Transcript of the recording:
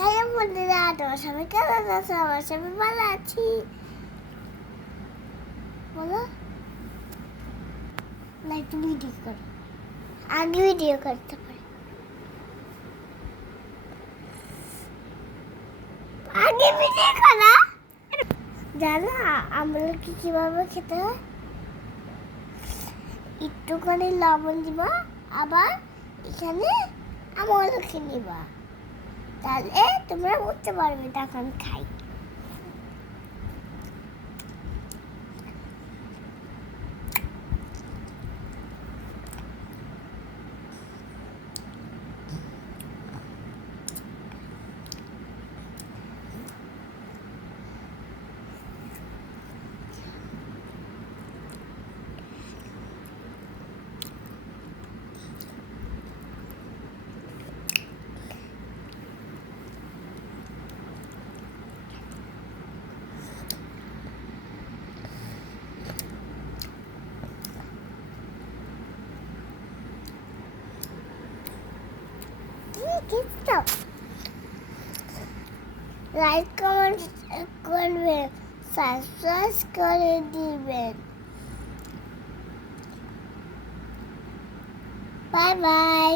Hello বন্ধুরা তোমার সবাই কেমন আছো আমার সবাই ভালো আছি বলো না একটু ভিডিও করি আগে ভিডিও করতে পারি আগে ভিডিও করা জানো আমরা কি কীভাবে খেতে হয় একটুখানি লবণ দিবা আবার এখানে আমলকে নিবা তাহলে তোমরা বুঝতে পারবে তখন খাই। কিন্তু লাইক কমেন্ট করবেন সাবস্ক্রাইব করে দিবেন বাই বাই